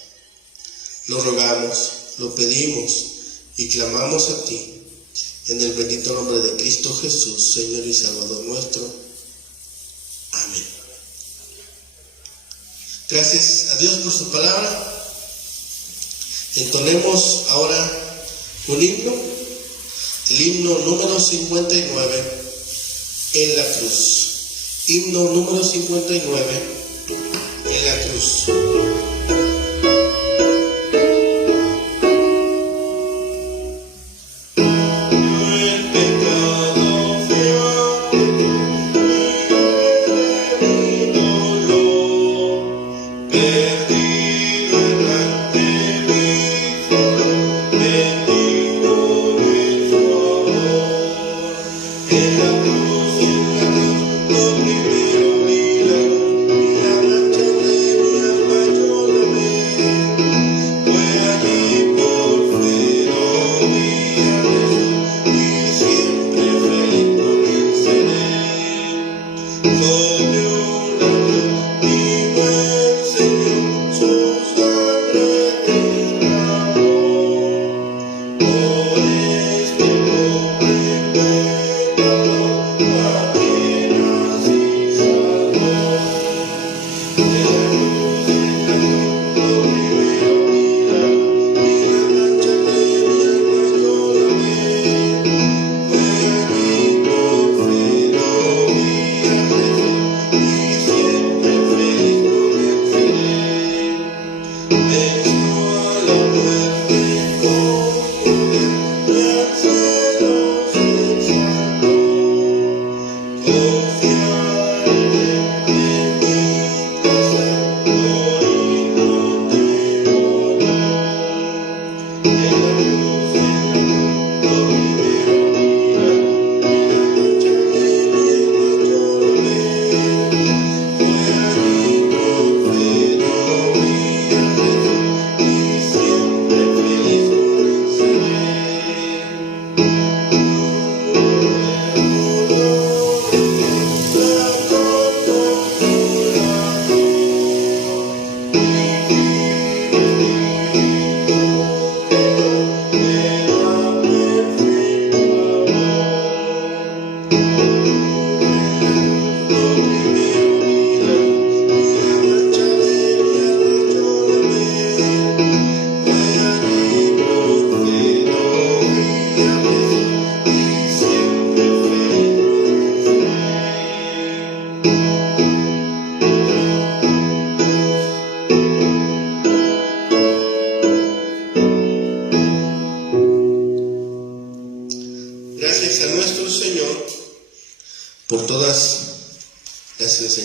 Lo rogamos, lo pedimos y clamamos a ti, en el bendito nombre de Cristo Jesús, Señor y Salvador nuestro. Amén. Gracias a Dios por su palabra. Entonemos ahora un himno, el himno número 59, en la cruz. Himno número 59, en la cruz.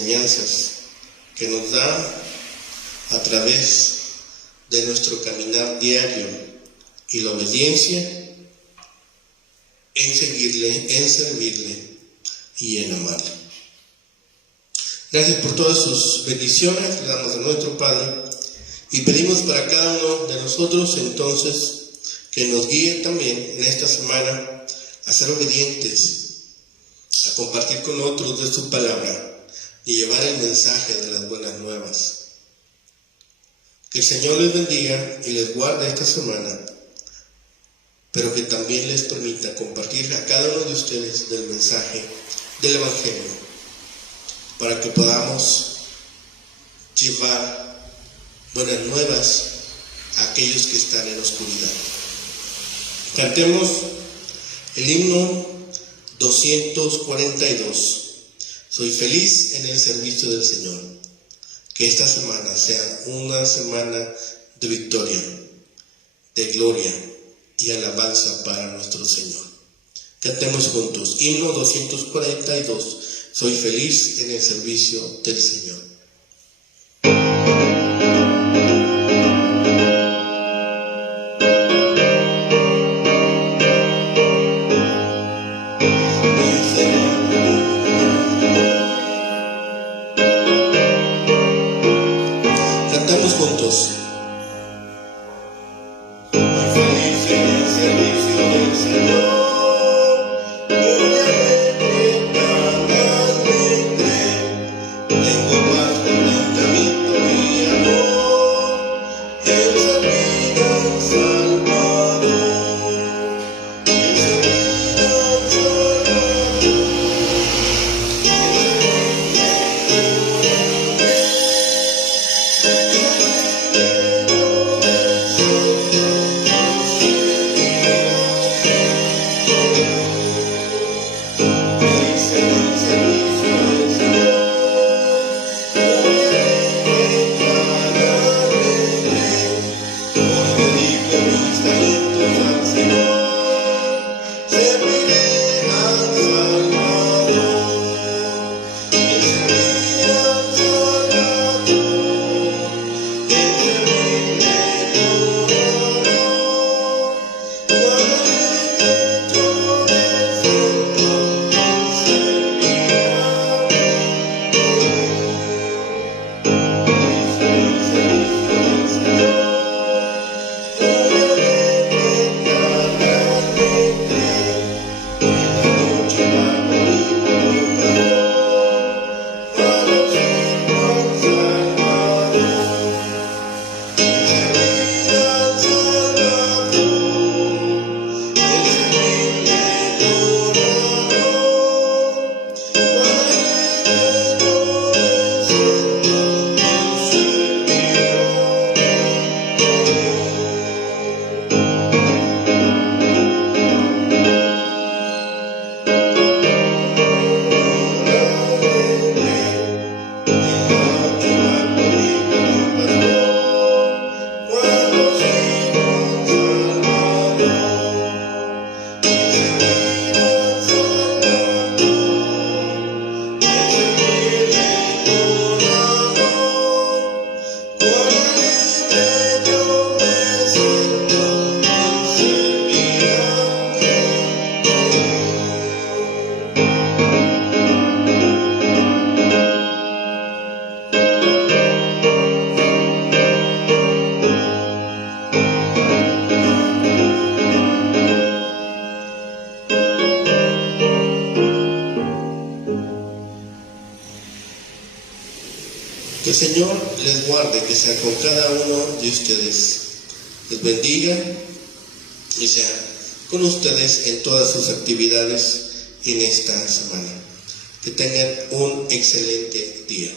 enseñanzas que nos da a través de nuestro caminar diario y la obediencia en seguirle, en servirle y en amarle. Gracias por todas sus bendiciones, le damos a nuestro Padre y pedimos para cada uno de nosotros entonces que nos guíe también en esta semana a ser obedientes, a compartir con otros de su palabra y llevar el mensaje de las buenas nuevas. Que el Señor les bendiga y les guarde esta semana, pero que también les permita compartir a cada uno de ustedes del mensaje del Evangelio, para que podamos llevar buenas nuevas a aquellos que están en oscuridad. Cantemos el himno 242. Soy feliz en el servicio del Señor. Que esta semana sea una semana de victoria, de gloria y alabanza para nuestro Señor. Cantemos juntos. Himno 242. Soy feliz en el servicio del Señor. Cantamos juntos. Feliz en el servicio del Señor. Que el Señor les guarde, que sea con cada uno de ustedes. Les bendiga y sea con ustedes en todas sus actividades en esta semana. Que tengan un excelente día.